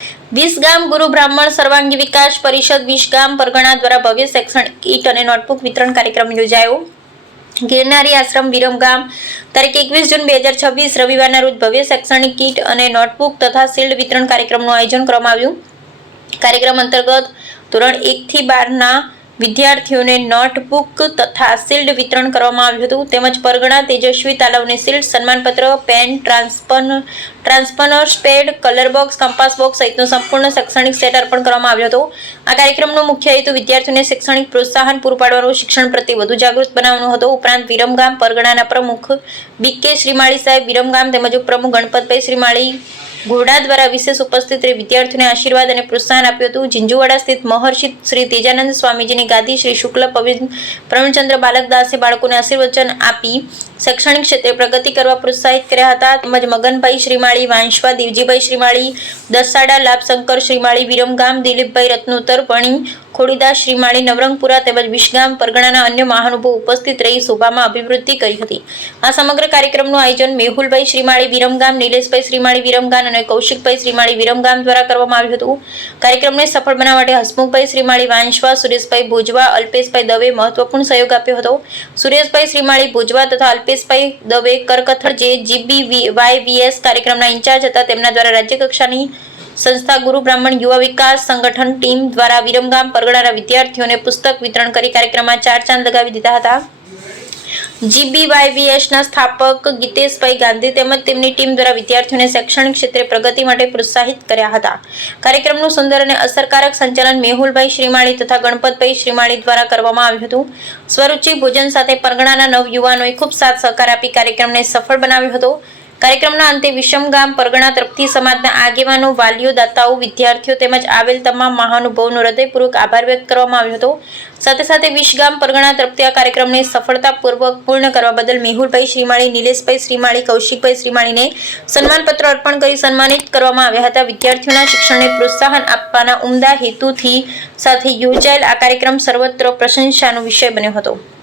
વિસગામ ગુરુ બ્રાહ્મણ સર્વાંગી વિકાસ પરિષદ વિસગામ પરગણા દ્વારા ભવ્ય શૈક્ષણિક કીટ અને નોટબુક વિતરણ કાર્યક્રમ યોજાયો। ગિરનારી આશ્રમ વિરમગામ તારીખ 21 જૂન 2026 રવિવારના રોજ ભવ્ય શૈક્ષણિક કીટ અને નોટબુક તથા શિલ્ડ વિતરણ કાર્યક્રમનું આયોજન કરવામાં આવ્યું। કાર્યક્રમ અંતર્ગત ધોરણ 1 થી 12 ના વિદ્યાર્થીઓને નોટબુક તથા શિલ્ડ વિતરણ કરવામાં આવ્યું હતું તેમજ પરગણા તેજસ્વી તાલવને શિલ્ડ, સન્માનપત્ર, પેન, ટ્રાન્સપનર્સ pad, colour box, compass box સહિતનો સંપૂર્ણ શૈક્ષણિક સેટ અર્પણ કરવામાં આવ્યો હતો। આ કાર્યક્રમનો મુખ્ય હેતુ વિદ્યાર્થીઓને શૈક્ષણિક પ્રોત્સાહન પૂરું પાડવાનો, શિક્ષણ પ્રત્યે વધુ જાગૃત બનાવવાનો હતો। ઉપરાંત વિરમગામ પરગણાના પ્રમુખ બી.કે. શ્રીમાળી સાહેબ વિરમગામ તેમજ ઉપપ્રમુખ ગણપતભાઈ શ્રીમાળી ઘોડા દ્વારા વિશેષ ઉપસ્થિત રહી વિદ્યાર્થીઓને આશીર્વાદ અને પ્રોત્સાહન આપ્યું હતું। ઝીંઝુવાડા સ્થિત મહર્ષિ શ્રી તેજાનંદ સ્વામીજીની ગાદી શ્રી શુક્લ પ્રવીણચંદ્ર બાલકદાસે બાળકોને આશીર્વચન આપી શૈક્ષણિક ક્ષેત્રે પ્રગતિ કરવા પ્રોત્સાહિત કર્યા હતા। તેમજ મગનભાઈ શ્રીમાળી વાંશવા, દેવજીભાઈ શ્રીમાળી દસાડા, લાભશંકર શ્રીમાળી વિરમગામ, દિલીપભાઈ રત્નોતર પણી, ખોડીદાસ શ્રીમાળી નવરંગપુરા તેમજ વિસગામ પરગણાના અન્ય મહાનુભાવો ઉપસ્થિત રહી શોભામાં અભિવૃદ્ધિ કરી હતી। આ સમગ્ર કાર્યક્રમનું આયોજન મેહુલભાઈ શ્રીમાળી વિરમગામ, નિલેશભાઈ શ્રીમાળી વિરમગામ અને કૌશિકભાઈ શ્રીમાળી વિરમગામ દ્વારા કરવામાં આવ્યું હતું। કાર્યક્રમને સફળ બનાવવા માટે હસમુખભાઈ શ્રીમાળી વાંશવા, સુરેશભાઈ ભોજવા, અલ્પેશભાઈ દવે મહત્વપૂર્ણ સહયોગ આપ્યો હતો। સુરેશભાઈ શ્રીમાળી ભોજવા તથા અલ્પેશભાઈ દવે કરકથર જે GBYVS કાર્યક્રમના ઇન્ચાર્જ હતા તેમના દ્વારા રાજ્ય કક્ષાની સંસ્થા ગુરુ બ્રાહ્મણ યુવા વિકાસ સંગઠન ટીમ દ્વારા વિરમગામ પરગણાના વિદ્યાર્થીઓને પુસ્તક વિતરણ કરી કાર્યક્રમમાં 4 ચાંદ લગાવી દીધા હતા। GBYVSના સ્થાપક ગીતેશભાઈ ગાંધી તેમજ તેમની ટીમ દ્વારા વિદ્યાર્થીઓને શૈક્ષણિક ક્ષેત્રે પ્રગતિ માટે પ્રોત્સાહિત કર્યા હતા। કાર્યક્રમનું સુંદર અને અસરકારક સંચાલન મેહુલભાઈ શ્રીમાળી તથા ગણપતભાઈ શ્રીમાળી દ્વારા કરવામાં આવ્યું હતું। સ્વરૂચિ ભોજન સાથે પરગણાના નવયુવાનોએ ખૂબ સાથ સહકાર આપી કાર્યક્રમને સફળ બનાવ્યો હતો। કાર્યક્રમના અંતે વિસમગામ પરગણા તરફથી સમાજના આગેવાનો, વાલીઓ, દાતાઓ, વિદ્યાર્થીઓ તેમજ આવેલ તમામ મહાનુભાવોનો હૃદયપૂર્વક આભાર વ્યક્ત કરવામાં આવ્યો હતો। સાથે સાથે વિસગામ પરગણા તરફથી આ કાર્યક્રમને સફળતાપૂર્વક પૂર્ણ કરવા બદલ મેહુલભાઈ શ્રીમાળી, નિલેશભાઈ શ્રીમાળી, કૌશિકભાઈ શ્રીમાળીને સન્માનપત્ર અર્પણ કરી સન્માનિત કરવામાં આવ્યા હતા। વિદ્યાર્થીઓના શિક્ષણને પ્રોત્સાહન આપવાના ઉમદા હેતુથી સાથે યોજાયેલ આ કાર્યક્રમ સર્વત્ર પ્રશંસાનો વિષય બન્યો હતો।